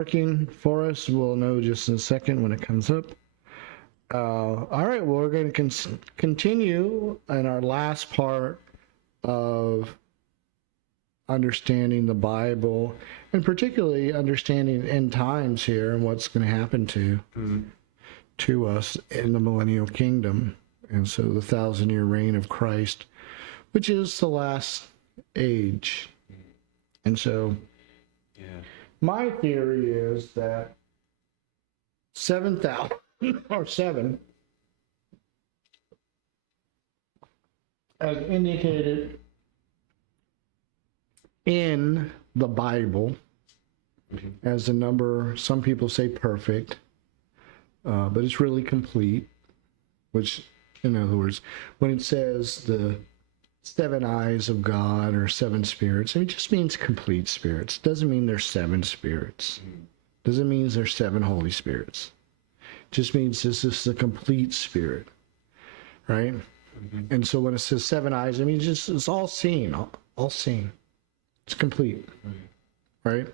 working for us. We'll know just in a second when it comes up. All right, well, we're going to continue in our last part of understanding the Bible, and particularly understanding end times here and what's going to happen to us in the millennial kingdom. And so the 1,000-year reign of Christ, which is the last age. And so my theory is that 7,000 or 7, as indicated in the Bible, as a number, some people say perfect, but it's really complete, which, in other words, when it says the 7 eyes of God or 7 spirits, it just means complete spirits. It doesn't mean there's 7 spirits. It doesn't mean there's 7 Holy Spirits. It just means this is the complete spirit, right? And so when it says 7 eyes, I mean, it's all seen, all seen. It's complete, right?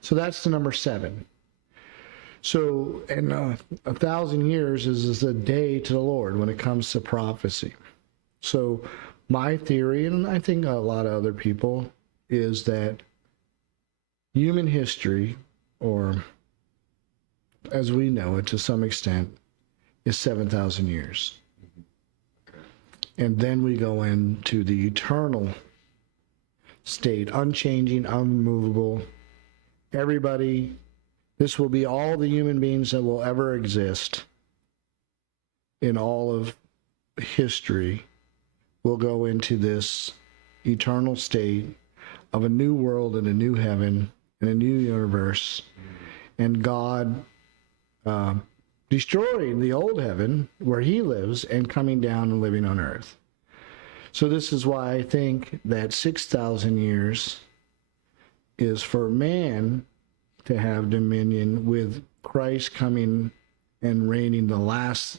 So that's the number 7. So, and 1,000 years is a day to the Lord when it comes to prophecy. So my theory, and I think a lot of other people, is that human history, or as we know it to some extent, is 7,000 years. And then we go into the eternal state, unchanging, unmovable. Everybody, this will be all the human beings that will ever exist in all of history will go into this eternal state of a new world and a new heaven and a new universe, and God destroying the old heaven where he lives and coming down and living on earth. So this is why I think that 6,000 years is for man to have dominion, with Christ coming and reigning the last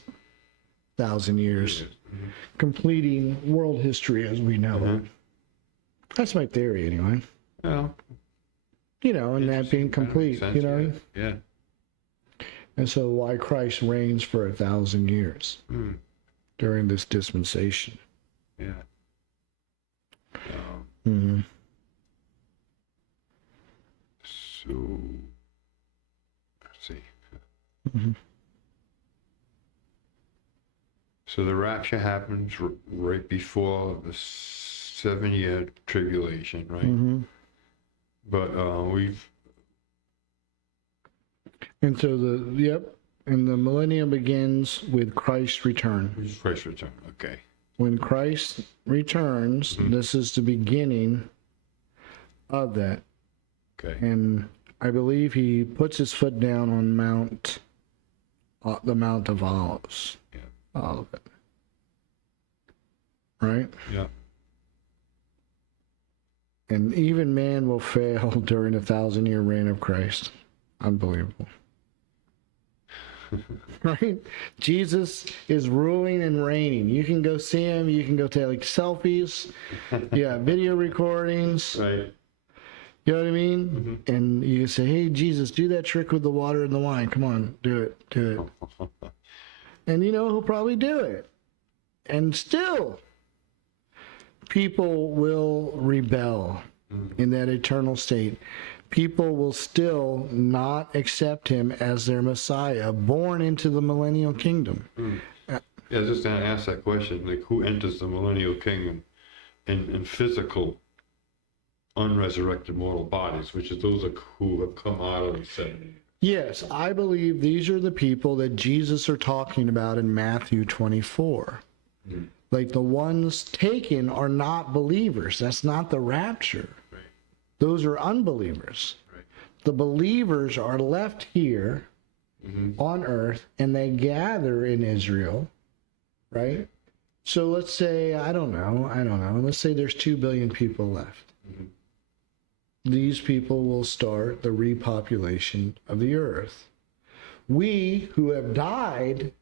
1,000 years, completing world history as we know it. That's my theory, anyway. Well, you know, and that being complete, sense, you know. Yeah. And so why Christ reigns for 1,000 years during this dispensation. Yeah. So, let's see. So the rapture happens right before the 7-year tribulation, right? But and so and the millennium begins with Christ's return. Christ's return, okay. When Christ returns, this is the beginning of that. Okay. And I believe he puts his foot down on the Mount of Olives. Yeah. All of it. Right? Yeah. And even man will fail during the 1,000-year reign of Christ. Unbelievable. Right? Jesus is ruling and reigning. You can go see him. You can go take selfies. Yeah, video recordings. Right. You know what I mean? And you say, hey, Jesus, do that trick with the water and the wine. Come on, do it. And you know, he'll probably do it. And still, people will rebel in that eternal state. People will still not accept him as their Messiah, born into the millennial kingdom. Yeah, I was just going to ask that question, like, who enters the millennial kingdom in physical, unresurrected mortal bodies, which is those who have come out of the 70. Yes, I believe these are the people that Jesus are talking about in Matthew 24. Like, the ones taken are not believers. That's not the rapture. Right. Those are unbelievers. Right. The believers are left here on earth, and they gather in Israel, right? So let's say, I don't know, let's say there's 2 billion people left. These people will start the repopulation of the earth. We who have died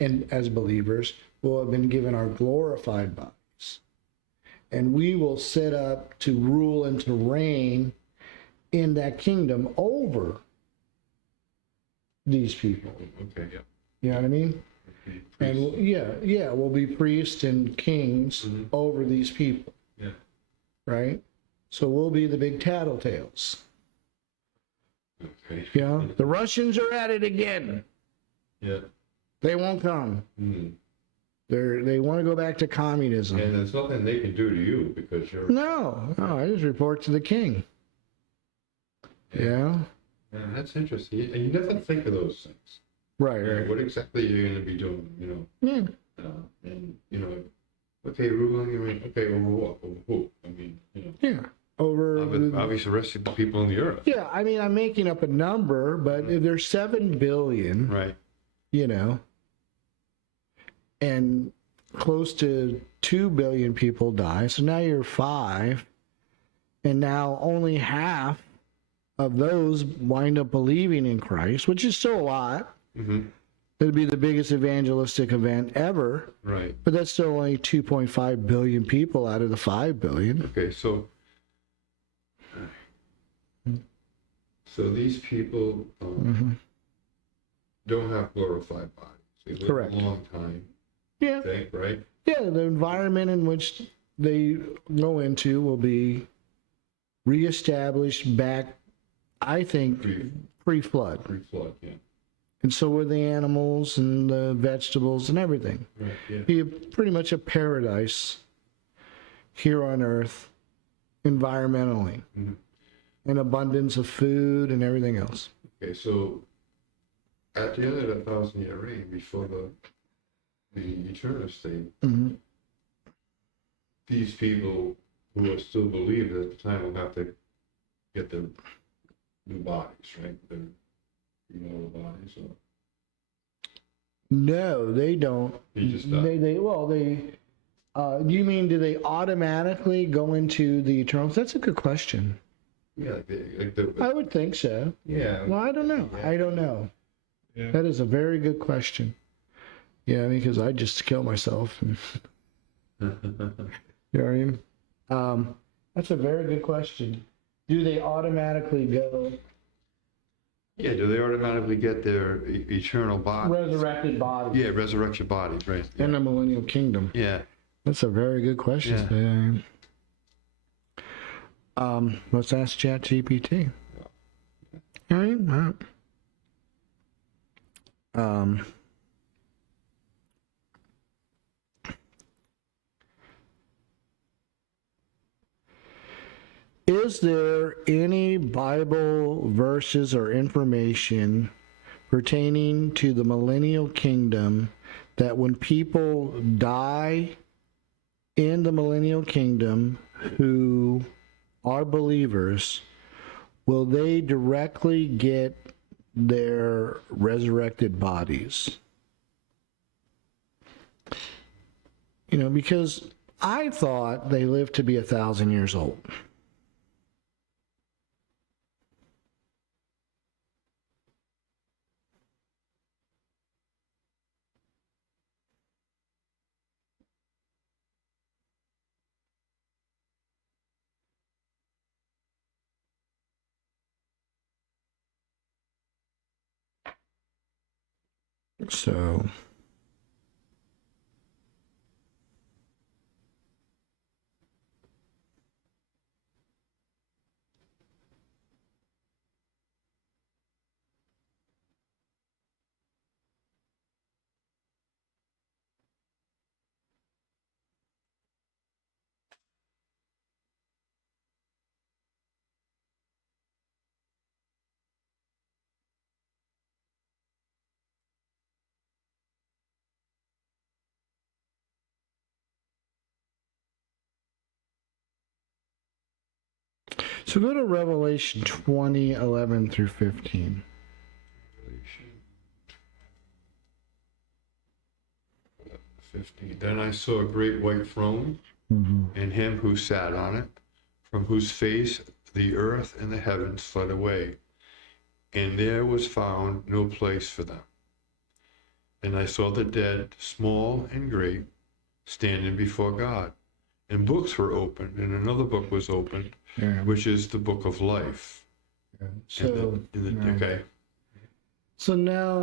and as believers will have been given our glorified bodies. And we will set up to rule and to reign in that kingdom over these people. Okay, yeah. You know what I mean? And we'll be priests and kings over these people. Yeah. Right? So we'll be the big tattletales. Okay. Yeah. The Russians are at it again. Yeah. They won't come. Mm. They want to go back to communism. And there's nothing they can do to you because you're. No, I just report to the king. Yeah. Yeah, that's interesting. And you never think of those things. Right, You know, right. what exactly are you going to be doing, you know? Yeah. And, you know, okay, ruling, I mean, okay, over what? Over who? I mean, you know. Yeah. Over. Obviously, the rest of the people on the earth. Yeah, I mean, I'm making up a number, but there's 7 billion, Right. you know, and close to 2 billion people die. So now you're 5, and now only half of those wind up believing in Christ, which is still a lot. Mm-hmm. It'd be the biggest evangelistic event ever, Right. but that's still only 2.5 billion people out of the 5 billion. Okay, so these people don't have glorified bodies. They live Correct. a long time. Yeah. I think, right? Yeah, the environment in which they go into will be reestablished back, I think, pre-flood. Pre-flood, yeah. And so were the animals and the vegetables and everything. Right, yeah. Be pretty much a paradise here on earth, environmentally. Mhm. An abundance of food and everything else. Okay, so at the end of the 1,000-year reign, before the eternal state, Mm-hmm. these people who are still believers at the time will have to get their new bodies, right? Their immortal bodies. Or No, they don't. they just die. You mean, do they automatically go into the eternal? That's a good question. Yeah, I would think so. yeah. Well, I don't know. Yeah. I don't know. Yeah. That is a very good question. Yeah, because I just kill myself. And, you know what I mean? That's a very good question. Do they automatically go Yeah, do they automatically get their eternal bodies? resurrected bodies Yeah, resurrection bodies, right? in the millennial kingdom? Yeah. That's a very good question. Yeah. Let's ask ChatGPT. All right. Is there any Bible verses or information pertaining to the millennial kingdom that when people die in the millennial kingdom who are believers, will they directly get their resurrected bodies? You know, because I thought they lived to be 1,000 years old. So go to Revelation 20:11 through 15. 15. Then I saw a great white throne, and him who sat on it, from whose face the earth and the heavens fled away, and there was found no place for them. And I saw the dead, small and great, standing before God. And books were opened, and another book was opened, Yeah. which is the book of life. So Okay. So now,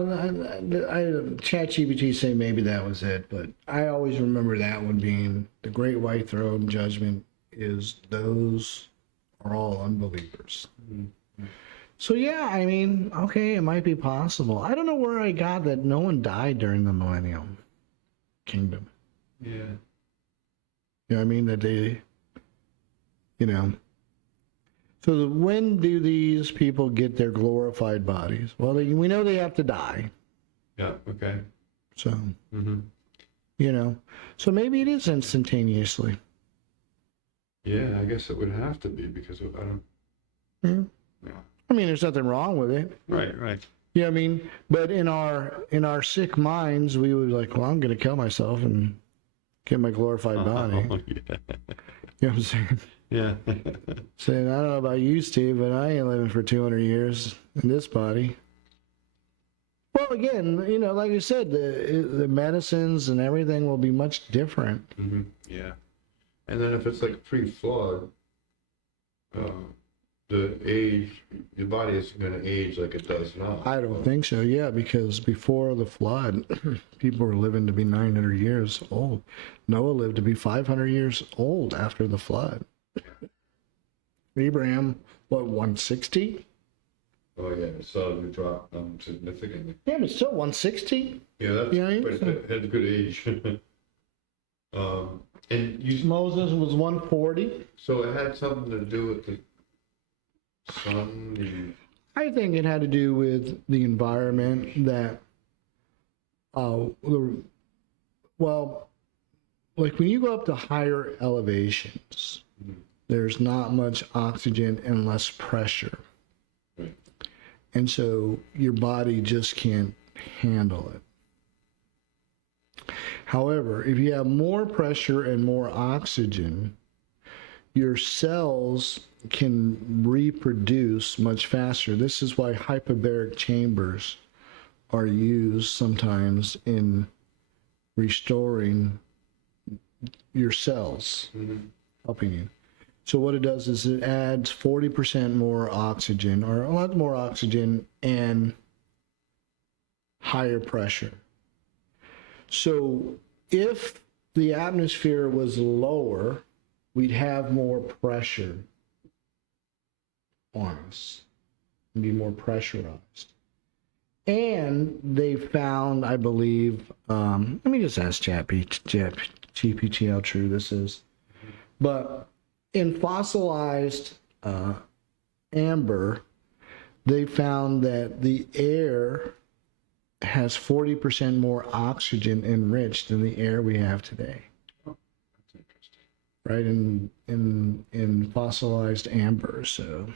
ChatGPT say maybe that was it, but I always remember that one being the Great White Throne Judgment is those are all unbelievers. So yeah, I mean, okay, it might be possible. I don't know where I got that no one died during the Millennium Kingdom. Yeah. You know what I mean? That they, you know. So when do these people get their glorified bodies? Well, we know they have to die. Yeah, okay. So, Mm-hmm. you know, so maybe it is instantaneously. Yeah, I guess it would have to be because I don't. Mhm. Yeah. I mean, there's nothing wrong with it. Right, right. Yeah, I mean, but in our sick minds, we would like, well, I'm going to kill myself and get my glorified body. Oh, yeah. You know what I'm saying? Yeah. Saying, I don't know about you, Steve, but I ain't living for 200 years in this body. Well, again, you know, like I said, the medicines and everything will be much different. Mm-hmm. Yeah. And then if it's like pre-flood, the age, your body isn't going to age like it does now. I don't think so, yeah, because before the flood, people were living to be 900 years old. Noah lived to be 500 years old after the flood. Abraham, what, 160? Oh yeah, so we dropped significantly. Yeah, but still 160. Yeah, that's Yeah, quite had a good age. And you, Moses was 140. so it had something to do with the sun. I think it had to do with the environment that, well, like when you go up to higher elevations, there's not much oxygen and less pressure. Right. And so your body just can't handle it. However, if you have more pressure and more oxygen, your cells can reproduce much faster. This is why hyperbaric chambers are used sometimes in restoring your cells, helping you. So what it does is it adds 40% more oxygen, or a lot more oxygen, and higher pressure. So if the atmosphere was lower, we'd have more pressure on us and be more pressurized. And they found, I believe, let me just ask GPT how true this is. But in fossilized amber, they found that the air has 40% more oxygen enriched than the air we have today. That's interesting. Right, in fossilized amber. So,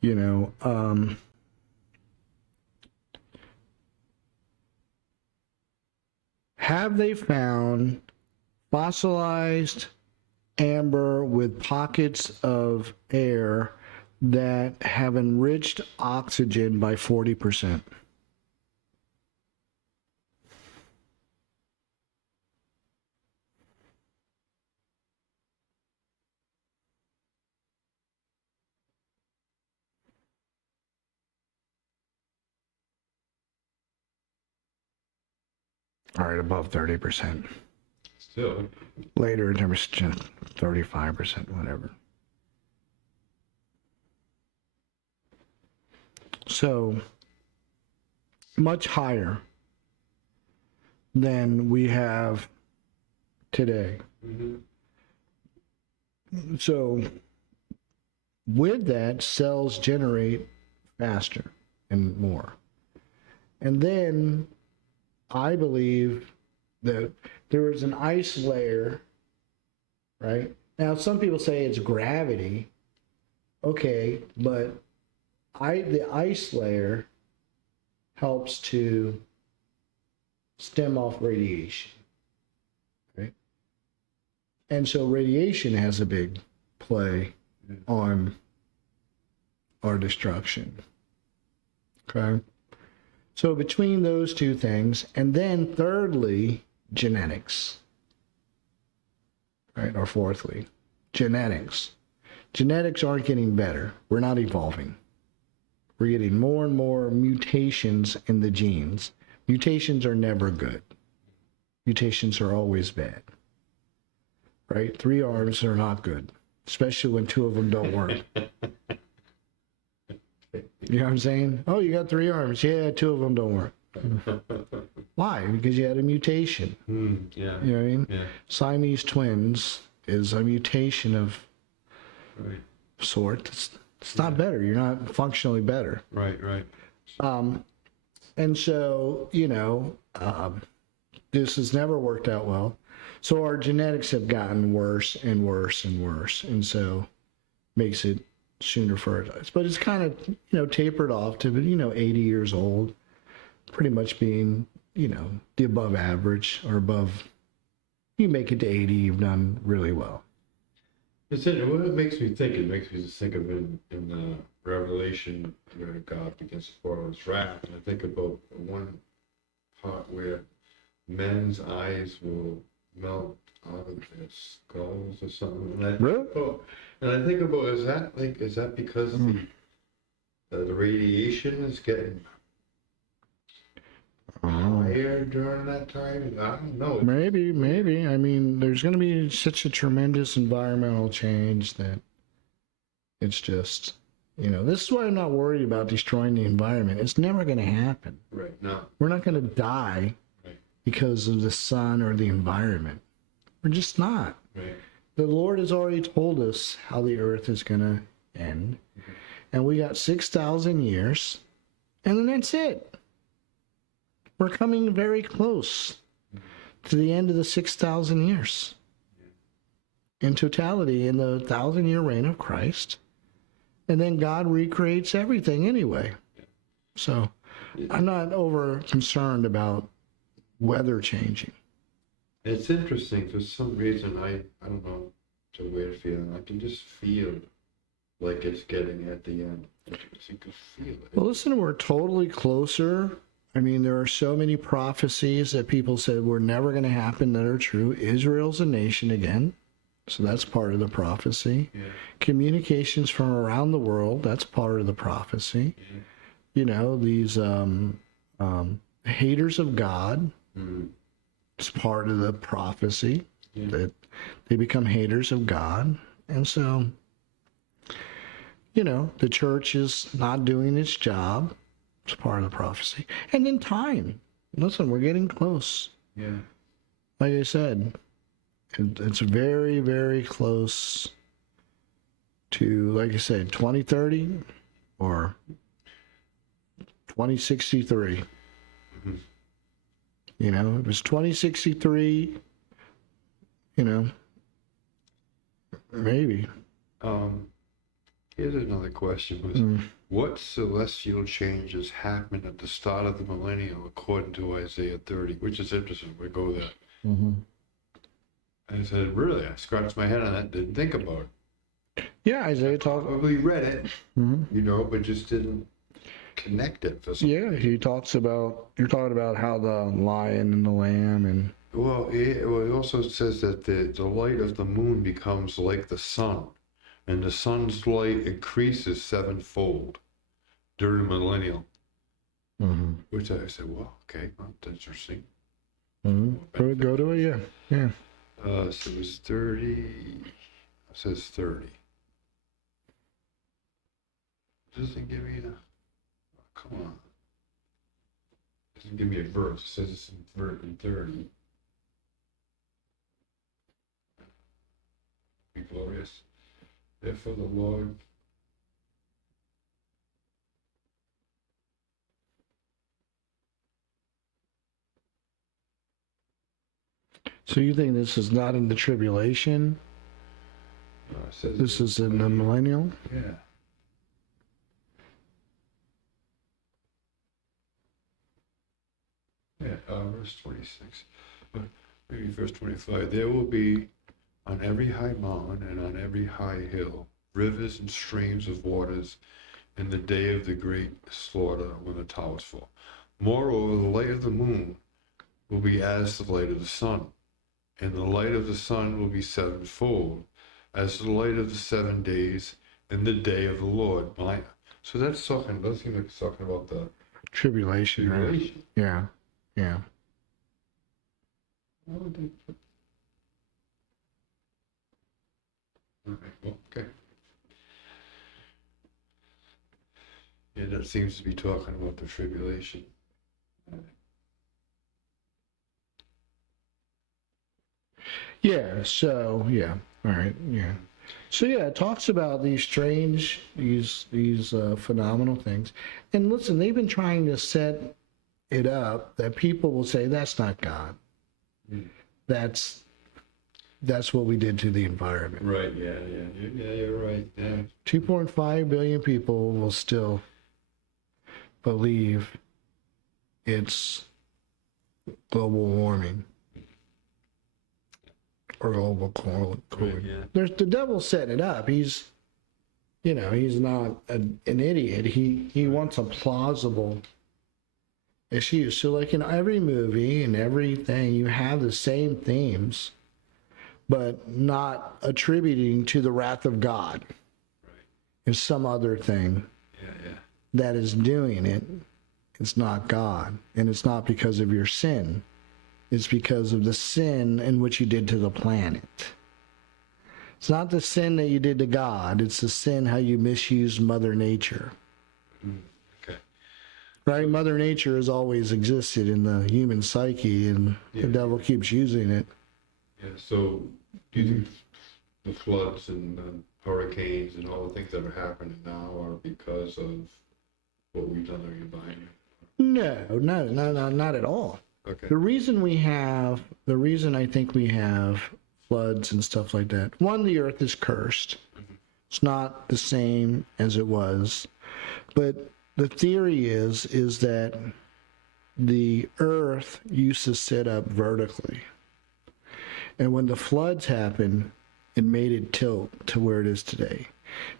you know, have they found fossilized amber with pockets of air that have enriched oxygen by 40%? All right, above 30%. Still. Later, it was just 35%, whatever. So, much higher than we have today. Mm-hmm. So, with that, cells generate faster and more. And then I believe that there is an ice layer, right? Now, some people say it's gravity. Okay, but the ice layer helps to stem off radiation, right? And so radiation has a big play on our destruction, okay? So between those two things, and then thirdly, genetics, right? Or fourthly, genetics. genetics aren't getting better. We're not evolving. We're getting more and more mutations in the genes. Mutations are never good. Mutations are always bad. Right? 3 arms are not good, especially when 2 of them don't work. You know what I'm saying? Oh, you got 3 arms. Yeah, 2 of them don't work. Why? Because you had a mutation. Yeah. You know what I mean? Yeah. Siamese twins is a mutation of Right. sort. It's not better. You're not functionally better. Right. Right. And so, this has never worked out well. So our genetics have gotten worse and worse and worse. And so makes it sooner fertilized. But it's kind of, tapered off to, 80 years old, pretty much being, the above average or above. You make it to 80, you've done really well. It's what it makes me think. It makes me just think of in Revelation where God begins to pour out his wrath, and I think about one part where men's eyes will melt out of their skulls or something. And I think about is that because the radiation is getting higher during that time? I don't know. Maybe. I mean, there's going to be such a tremendous environmental change that it's just, this is why I'm not worried about destroying the environment. It's never going to happen. Right. No. We're not going to die because of the sun or the environment. We're just not. Right. The Lord has already told us how the earth is going to end. And we got 6,000 years, and then that's it. We're coming very close to the end of the 6,000 years. In totality, in the 1,000-year reign of Christ. And then God recreates everything anyway. So I'm not over concerned about weather changing. It's interesting. For some reason, I don't know. It's a weird feeling. I can just feel like it's getting at the end. You can feel it. Well, listen, we're totally closer. I mean, there are so many prophecies that people said were never going to happen that are true. Israel's a nation again. So that's part of the prophecy. Yeah. Communications from around the world, that's part of the prophecy. Yeah. These haters of God, it's part of the prophecy that they become haters of God. And so, the church is not doing its job. It's part of the prophecy. And then time. Listen, we're getting close. Yeah. Like I said, it's very, very close to, like I said, 2030 or 2063. If it was 2063, maybe. Here's another question. What celestial changes happened at the start of the millennium according to Isaiah 30? Which is interesting. We go there. I said, really? I scratched my head on that, didn't think about it. Yeah, Isaiah talked. Probably read it, but just didn't connect it for some Yeah, he talks about, you're talking about how the lion and the lamb and... Well, it also says that the light of the moon becomes like the sun, and the sun's light increases 7-fold during the millennial. Which I said, well, okay, well, that's interesting. Go to it, yeah. So it was 30, it says 30. Doesn't give me the, come on. Doesn't give me a verse, it says it's in 30. Be glorious. Therefore the Lord. So you think this is not in the tribulation? This is in the millennial? Yeah. Yeah, verse 26. Maybe verse 25. There will be on every high mountain and on every high hill rivers and streams of waters in the day of the great slaughter when the towers fall. Moreover, the light of the moon will be as the light of the sun, and the light of the sun will be 7-fold. as the light of the 7 days in the day of the Lord. So that's talking, doesn't seem like it's talking about the Tribulation, right? tribulation. Yeah, yeah. Why would they put- All right, well, okay. Yeah, that seems to be talking about the tribulation. Yeah, so, yeah, all right, yeah. So, yeah, it talks about these strange, these phenomenal things. And listen, they've been trying to set it up that people will say, that's not God. That's what we did to the environment. Right, yeah, you're right. Yeah. 2.5 billion people will still believe it's global warming or global cooling. Right, yeah. There's the devil setting it up. He's not an idiot. He wants a plausible excuse. So like in every movie and everything, you have the same themes, but not attributing to the wrath of God. Right. It's some other thing Yeah. that is doing it. It's not God. And it's not because of your sin. It's because of the sin in which you did to the planet. It's not the sin that you did to God. It's the sin how you misused Mother Nature. Okay. Right? Mother Nature has always existed in the human psyche, and the devil keeps using it. Yeah, so do you think the floods and hurricanes and all the things that are happening now are because of what we've done to the environment? No, not at all. Okay. The reason I think we have floods and stuff like that, one, the earth is cursed. It's not the same as it was. But the theory is that the earth used to sit up vertically. And when the floods happened, it made it tilt to where it is today.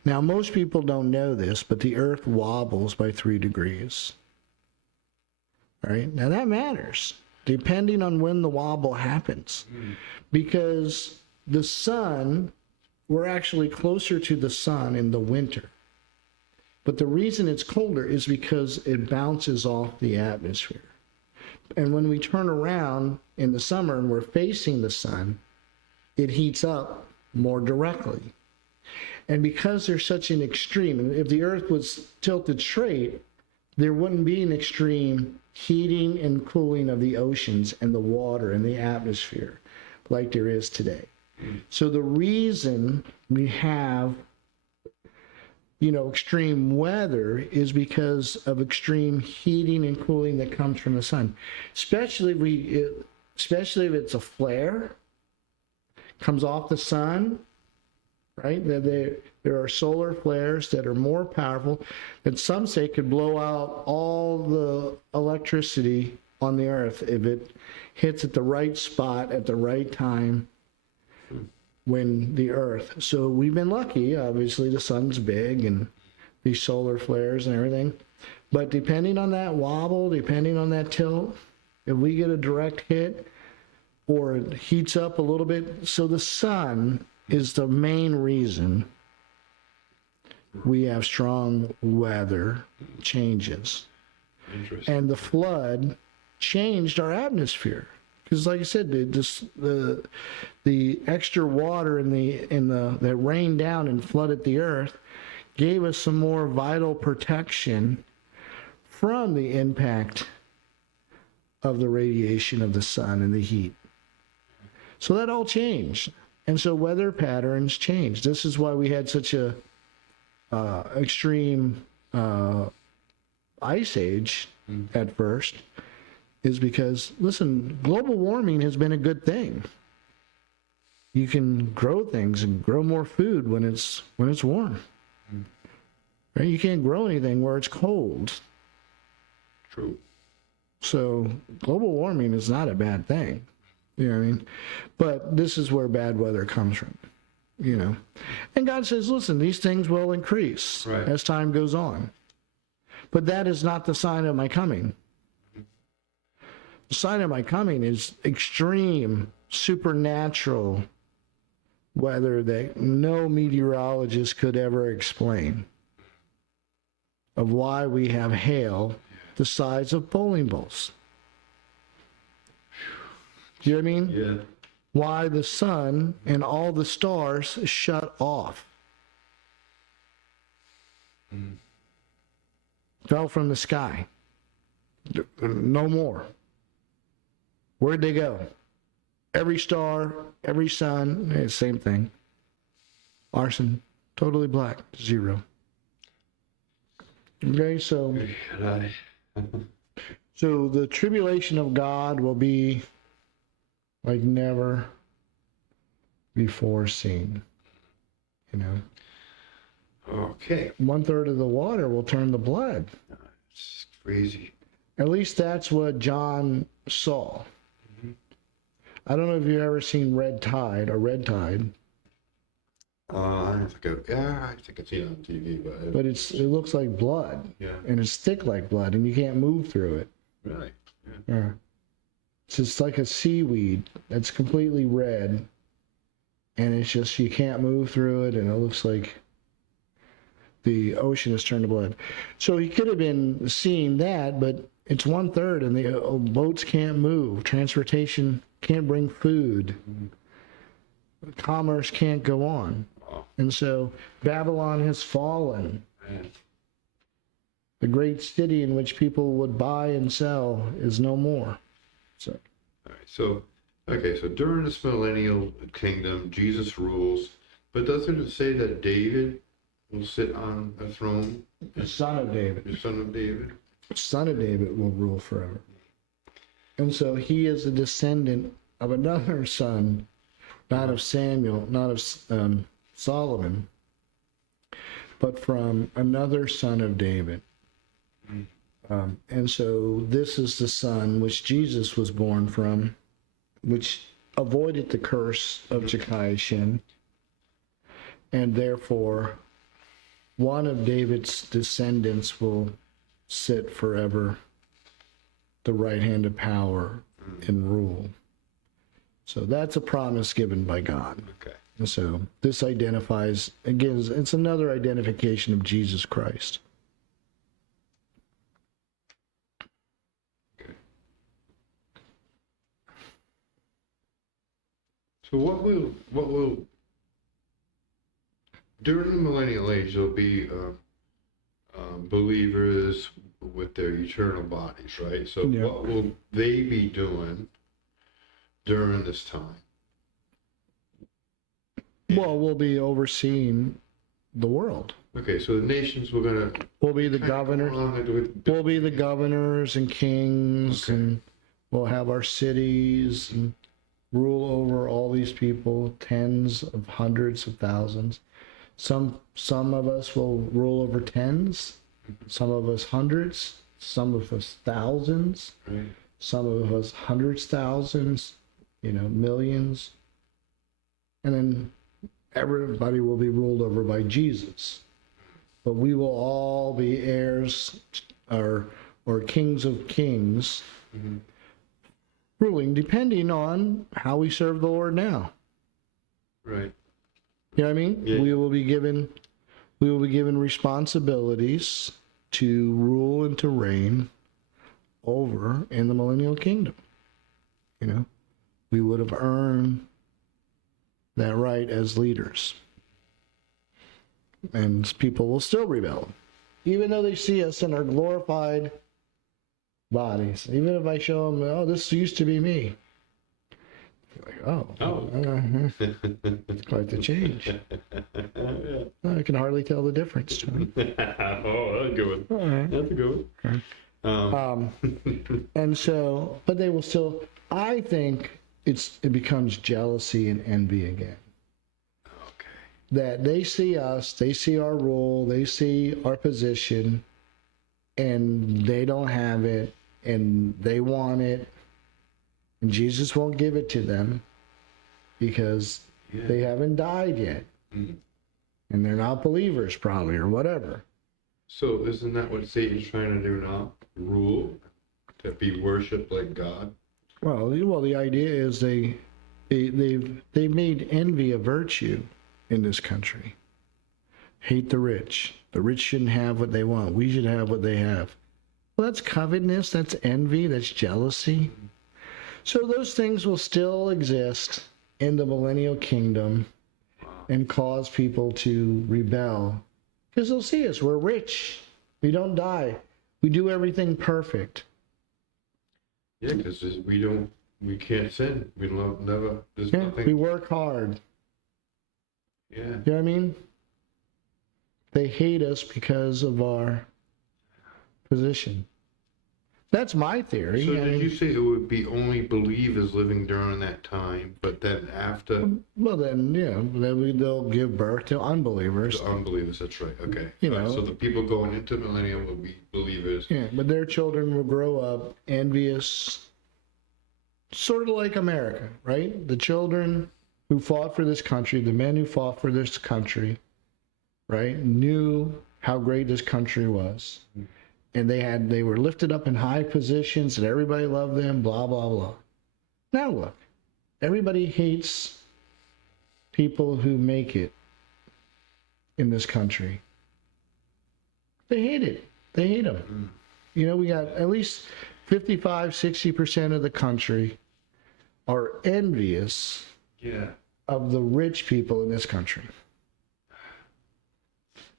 Now, most people don't know this, but the earth wobbles by 3 degrees. All right? Now, that matters, depending on when the wobble happens. Because the sun, we're actually closer to the sun in the winter. But the reason it's colder is because it bounces off the atmosphere. And when we turn around in the summer and we're facing the sun, it heats up more directly. And because there's such an extreme, and if the earth was tilted straight, there wouldn't be an extreme heating and cooling of the oceans and the water and the atmosphere like there is today. So the reason we have, extreme weather is because of extreme heating and cooling that comes from the sun. Especially if it's a flare, comes off the sun, right? There are solar flares that are more powerful that some say could blow out all the electricity on the earth if it hits at the right spot at the right time when the earth. So we've been lucky. Obviously, the sun's big and these solar flares and everything. But depending on that wobble, depending on that tilt, if we get a direct hit or it heats up a little bit, so the sun is the main reason we have strong weather changes. Interesting. And the flood changed our atmosphere. Because, like I said, the extra water that rained down and flooded the earth gave us some more vital protection from the impact of the radiation of the sun and the heat. So that all changed. And so weather patterns changed. This is why we had such a extreme ice age at first, is because, listen, global warming has been a good thing. You can grow things and grow more food when it's warm. Right? You can't grow anything where it's cold. True. So global warming is not a bad thing. You know what I mean? But this is where bad weather comes from. And God says, listen, these things will increase as time goes on. But that is not the sign of my coming. The sign of my coming is extreme, supernatural weather that no meteorologist could ever explain, of why we have hail the size of bowling balls. Do you know what I mean? Yeah. Why the sun and all the stars shut off. Fell from the sky. No more. Where'd they go? Every star, every sun, same thing. Arson, totally black, zero. Okay, so the tribulation of God will be like never before seen. You know. Okay. 1/3 of the water will turn to blood. It's crazy. At least that's what John saw. I don't know if you've ever seen Red Tide. I don't think I think I've seen it on TV, But it looks like blood. Yeah. And it's thick like blood, and you can't move through it. Really? Yeah. It's just like a seaweed that's completely red, and it's just, you can't move through it, and it looks like the ocean has turned to blood. So he could have been seeing that, but it's 1/3, and the boats can't move. Transportation can't bring food. Commerce can't go on. Wow. And so Babylon has fallen. Man. The great city in which people would buy and sell is no more. So, All right. So, okay. So during this millennial kingdom, Jesus rules, but doesn't it say that David will sit on a throne? the son of David. The son of David. Son of David will rule forever. And so he is a descendant of another son, not of Samuel, not of Solomon, but from another son of David. And so this is the son which Jesus was born from, which avoided the curse of Jehoiachin, and therefore one of David's descendants will sit forever the right hand of power and rule. So that's a promise given by God. Okay. And so this identifies, again, it's another identification of Jesus Christ. Okay. So what will during the millennial age there'll be believers with their eternal bodies, right? So Yeah. what will they be doing during this time? Well, we'll be overseeing the world. Okay, so the nations we're gonna We'll be the kinda go governors. along with- We'll be the governors and kings, Okay. and we'll have our cities and rule over all these people, tens of hundreds of thousands. Some of us will rule over tens, some of us hundreds, some of us thousands, right? some of us hundreds, thousands, millions. And then everybody will be ruled over by Jesus. But we will all be heirs or kings of kings, ruling depending on how we serve the Lord now. Right. You know what I mean? Yeah. We will be given responsibilities to rule and to reign over in the millennial kingdom. We would have earned that right as leaders. And people will still rebel. Even though they see us in our glorified bodies. Even if I show them, oh, this used to be me. Like, it's quite the change. I can hardly tell the difference. Oh, that's a good one. All right. That's a good one. And so, but they will still, I think it becomes jealousy and envy again. Okay. That they see us, they see our role, they see our position, and they don't have it, and they want it, and Jesus won't give it to them because they haven't died yet. Mm. And they're not believers probably, or whatever. So isn't that what Satan's trying to do now? Rule? To be worshipped like God? Well, the idea is they They've made envy a virtue in this country. Hate the rich. The rich shouldn't have what they want. We should have what they have. Well, that's covetousness, that's envy, that's jealousy. So those things will still exist in the millennial kingdom and cause people to rebel. Because they'll see us. We're rich. We don't die. We do everything perfect. Yeah, because we can't sin. We never, there's Yeah, nothing. we work hard. Yeah. You know what I mean? They hate us because of our position. That's my theory. So I did mean, you say it would be only believers living during that time, but then after well, then, they'll give birth to unbelievers. the unbelievers? That's right. Okay. You All right, know. so the people going into millennium will be believers. Yeah, but their children will grow up envious, sort of like America, right? The children who fought for this country, the men who fought for this country, right, knew how great this country was. And they were lifted up in high positions and everybody loved them, blah, blah, blah. Now look, everybody hates people who make it in this country. They hate it. They hate them. You know, we got at least 55, 60% of the country are envious of the rich people in this country.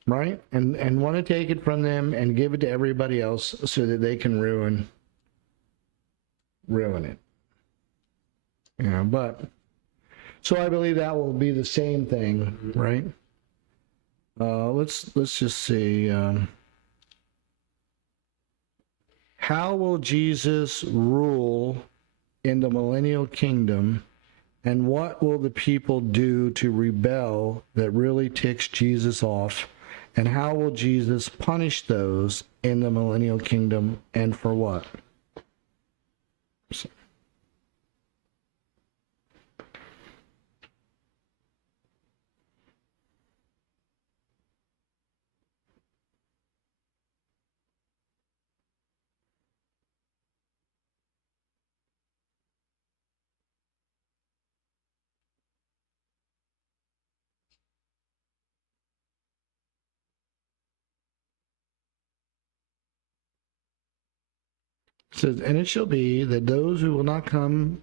Right? And want to take it from them and give it to everybody else so that they can ruin it. You know, but so I believe that will be the same thing, right? Let's just see. How will Jesus rule in the millennial kingdom, and what will the people do to rebel that really ticks Jesus off? And how will Jesus punish those in the millennial kingdom, and for what? So. It says, and it shall be that those who will not come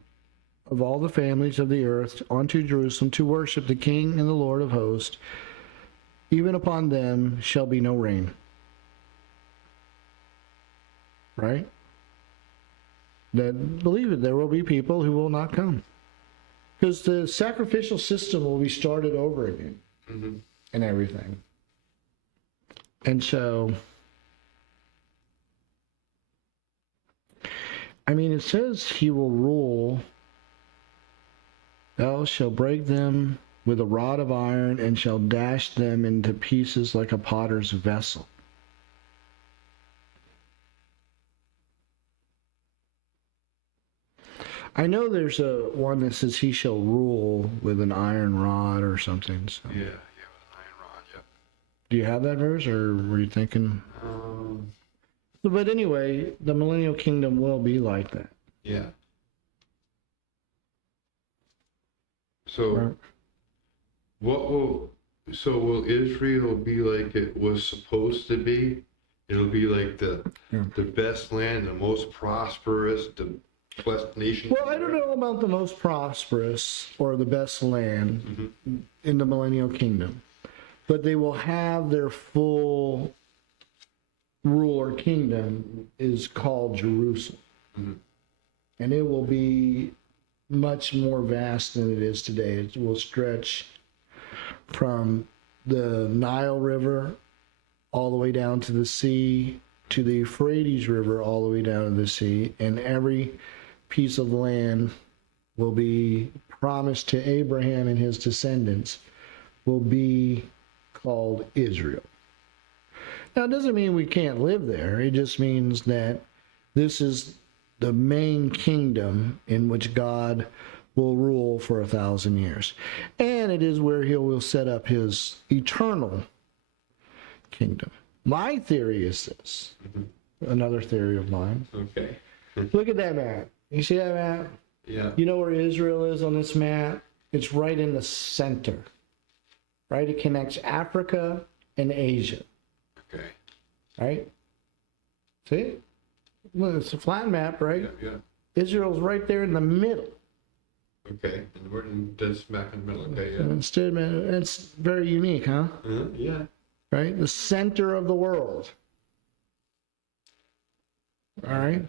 of all the families of the earth unto Jerusalem to worship the King and the Lord of hosts, even upon them shall be no rain. Right? That, believe it, there will be people who will not come. Because the sacrificial system will be started over again and everything. And so, I mean, it says he will rule. Thou shalt break them with a rod of iron and shall dash them into pieces like a potter's vessel. I know there's a one that says he shall rule with an iron rod or something. So. Yeah, with an iron rod, yeah. Do you have that verse, or were you thinking? But anyway, the millennial kingdom will be like that. Yeah. So, Right. will Israel be like it was supposed to be? It'll be like the best land, the most prosperous, the best nation. Well, I don't know about the most prosperous or the best land in the millennial kingdom, but they will have their full rule or kingdom is called Jerusalem. And it will be much more vast than it is today. It will stretch from the Nile River all the way down to the sea, to the Euphrates River all the way down to the sea, and every piece of land will be promised to Abraham and his descendants will be called Israel. Now, it doesn't mean we can't live there. It just means that this is the main kingdom in which God will rule for 1,000 years. And it is where he will set up his eternal kingdom. My theory is this. Another theory of mine. Okay. Look at that map. You see that map? Yeah. You know where Israel is on this map? It's right in the center, right? It connects Africa and Asia, Okay. right? See? Well, it's a flat map, right? Yeah, yeah. Israel's right there in the middle. Okay. And we're in dead smack in the middle. Okay, yeah. And instead, man, it's very unique, huh? Yeah. Right? The center of the world. All right?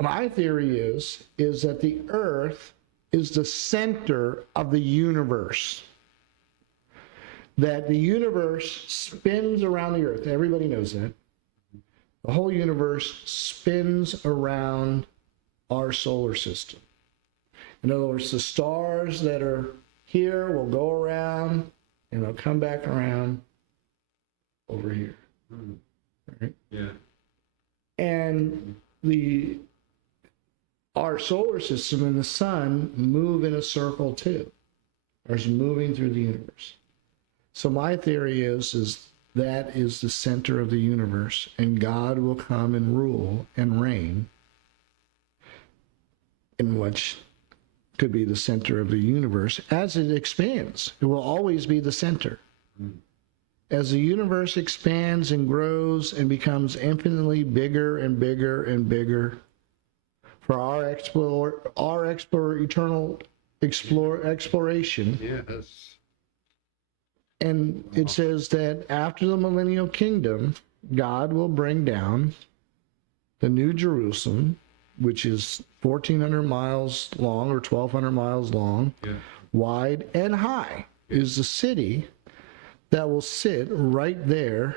My theory is that the earth is the center of the universe. That the universe spins around the earth. Everybody knows that. The whole universe spins around our solar system. In other words, the stars that are here will go around and they'll come back around over here. Right? Yeah. And our solar system and the sun move in a circle too. Or is moving through the universe. So my theory is that is the center of the universe, and God will come and rule and reign in which could be the center of the universe as it expands. It will always be the center. As the universe expands and grows and becomes infinitely bigger and bigger and bigger, for our eternal exploration. Yeah, that's. And it says that after the millennial kingdom, God will bring down the New Jerusalem, which is 1,400 miles long or 1,200 miles long, wide and high, is the city that will sit right there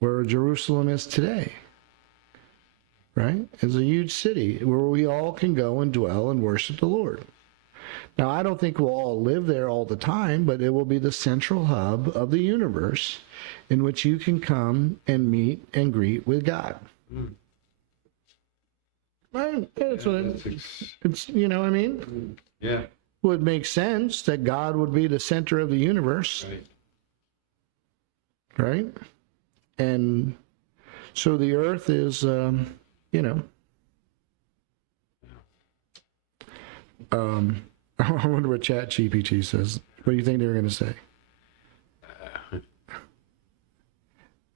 where Jerusalem is today. Right? It's a huge city where we all can go and dwell and worship the Lord. Now, I don't think we'll all live there all the time, but it will be the central hub of the universe in which you can come and meet and greet with God. Right? That's what it's, you know what I mean? Yeah. Would make sense that God would be the center of the universe. Right? And so the earth is, you know, I wonder what ChatGPT says. What do you think they were going to say?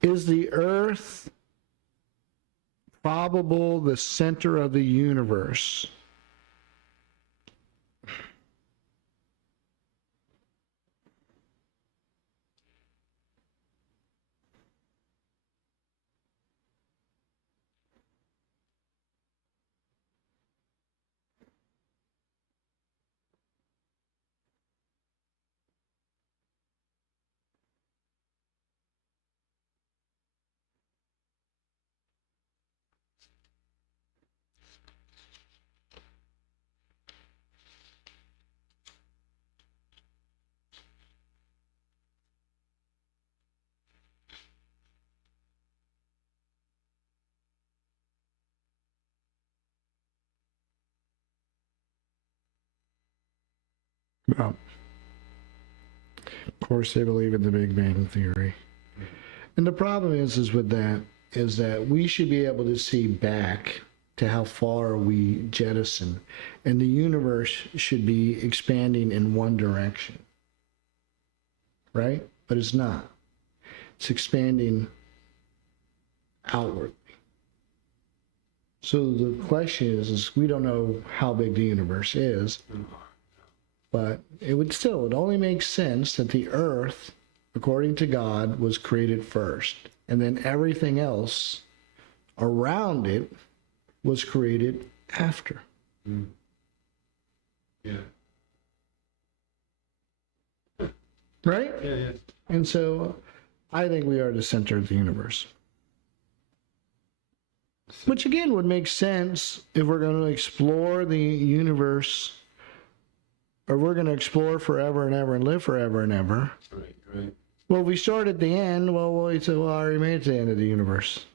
Is the earth probable the center of the universe? Well, of course, they believe in the Big Bang Theory. And the problem is with that, is that we should be able to see back to how far we jettison. And the universe should be expanding in one direction. Right? But it's not. It's expanding outwardly. So the question is we don't know how big the universe is. But it only makes sense that the earth, according to God, was created first. And then everything else around it was created after. Yeah. Right? Yeah. And so I think we are the center of the universe. Which again would make sense if we're going to explore the universe, or we're going to explore forever and ever and live forever and ever. Right. Well, if we start at the end, we say, well, I already made it to the end of the universe.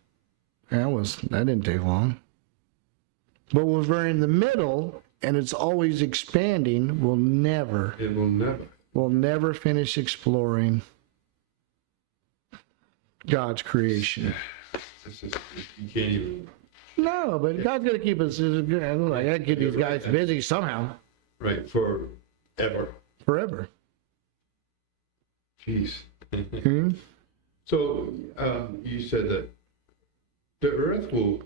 That didn't take long. But when we're in the middle and it's always expanding, we'll never finish exploring God's creation. You can't even No, but God's going to keep us. I got to get these guys busy somehow, Right, forever. forever. Jeez. Hmm? So, you said that the earth will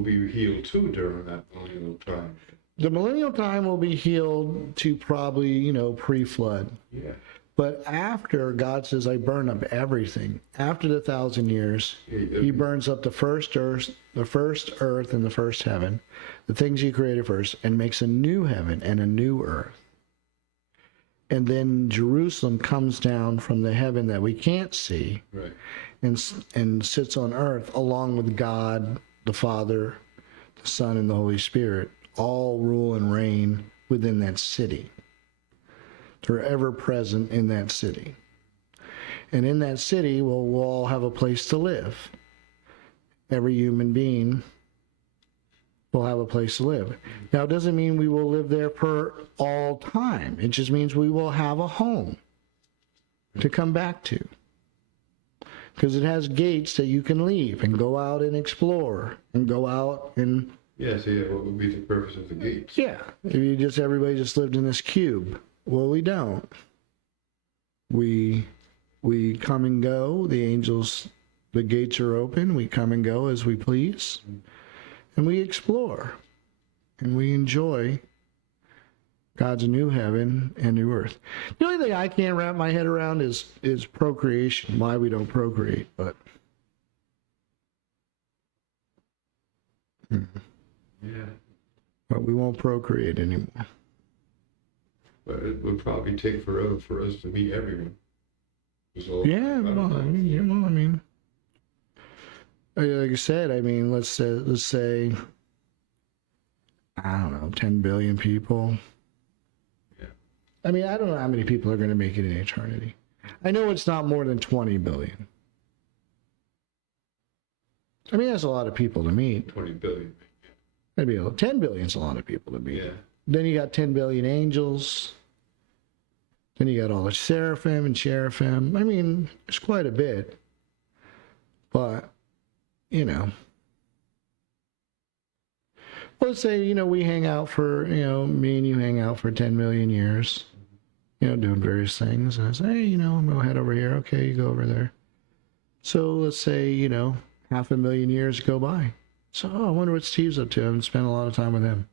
be healed too during that millennial time. The millennial time will be healed to probably, pre-flood. Yeah. But after God says, I burn up everything, after the 1,000 years, he burns up the first earth and the first heaven, the things he created first, and makes a new heaven and a new earth. And then Jerusalem comes down from the heaven that we can't see, Right. and sits on earth along with God, the Father, the Son, and the Holy Spirit, all rule and reign within that city. They're ever present in that city. And in that city, we'll all have a place to live. Every human being will have a place to live. Now, it doesn't mean we will live there for all time. It just means we will have a home to come back to. Because it has gates that you can leave and go out and explore and go out and... Yeah, so what would be the purpose of the gates? Yeah, if everybody just lived in this cube. Well, we don't. We come and go. The angels, the gates are open. We come and go as we please. And we explore. And we enjoy God's new heaven and new earth. The only thing I can't wrap my head around is procreation, why we don't procreate. But we won't procreate anymore. But it would probably take forever for us to meet everyone. Yeah, well, I mean, like I said, let's say, I don't know, 10 billion people. Yeah. I don't know how many people are going to make it in eternity. I know it's not more than 20 billion. That's a lot of people to meet. 20 billion. Maybe 10 billion is a lot of people to meet. Yeah. Then you got 10 billion angels. Then you got all the seraphim and cherubim. It's quite a bit. But, let's say, we hang out for, me and you hang out for 10 million years, doing various things. And I say, hey, I'm going to head over here. Okay, you go over there. So let's say, 500,000 years go by. So, I wonder what Steve's up to. I haven't spent a lot of time with him.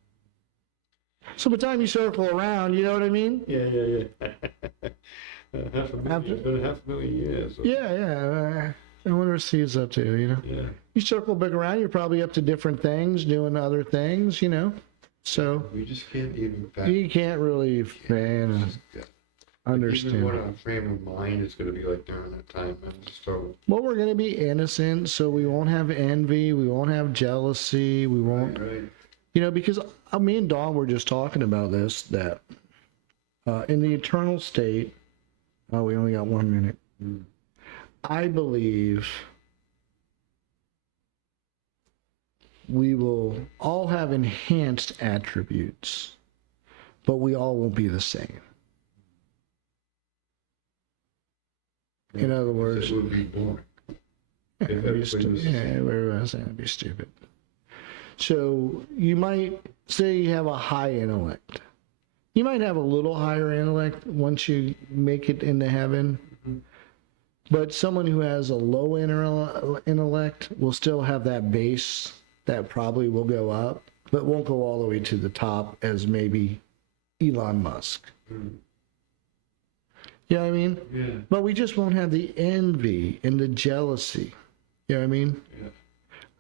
So by the time you circle around, you know what I mean? Yeah. Half a million years. Yeah. I wonder what Steve's up to, Yeah. You circle back around, you're probably up to different things, doing other things, So We just can't even... you can't really understand. Even what our frame of mind is going to be like during that time. Well, we're going to be innocent, so we won't have envy, we won't have jealousy, we won't... Right. Because me and Dawn were just talking about this, that in the eternal state, we only got 1 minute. I believe we will all have enhanced attributes, but we all won't be the same. In other words, It would be boring. everybody was saying it'd be stupid. So you might say you have a high intellect. You might have a little higher intellect once you make it into heaven. But someone who has a low intellect will still have that base that probably will go up, but won't go all the way to the top as maybe Elon Musk. You know what I mean? Yeah. But we just won't have the envy and the jealousy. You know what I mean? Yeah.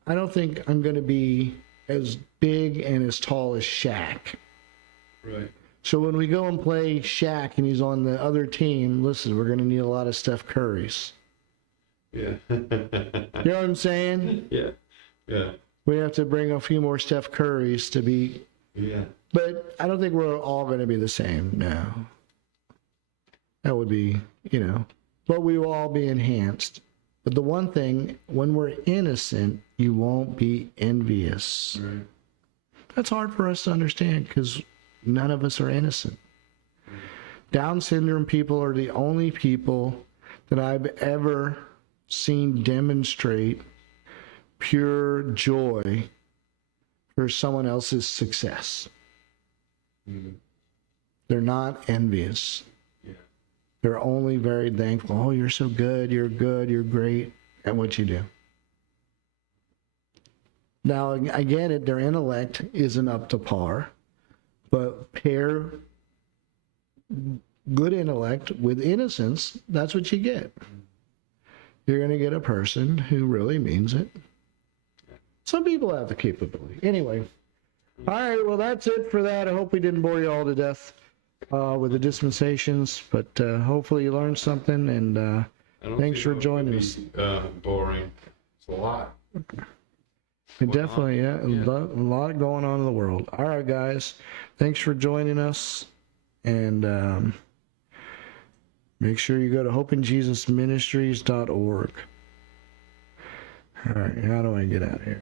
I don't think I'm going to be as big and as tall as Shaq. Right. So when we go and play Shaq and he's on the other team, listen, we're going to need a lot of Steph Currys. Yeah. You know what I'm saying? Yeah. We have to bring a few more Steph Currys to be... Yeah. But I don't think we're all going to be the same, no. That would be, but we will all be enhanced. But the one thing, when we're innocent, you won't be envious. Right. That's hard for us to understand because none of us are innocent. Down syndrome people are the only people that I've ever seen demonstrate pure joy for someone else's success. Mhm. They're not envious. Yeah. They're only very thankful. Oh, you're so good, you're great at what you do. Now, I get it, their intellect isn't up to par, but pair good intellect with innocence, that's what you get. You're going to get a person who really means it. Some people have the capability. Anyway, all right, well, that's it for that. I hope we didn't bore you all to death with the dispensations, but hopefully you learned something, and I don't thanks see for how it joining could us. be, boring. It's a lot. Definitely, yeah, a lot going on in the world. All right, guys, thanks for joining us, and make sure you go to hopeinjesusministries.org. All right, how do I get out of here?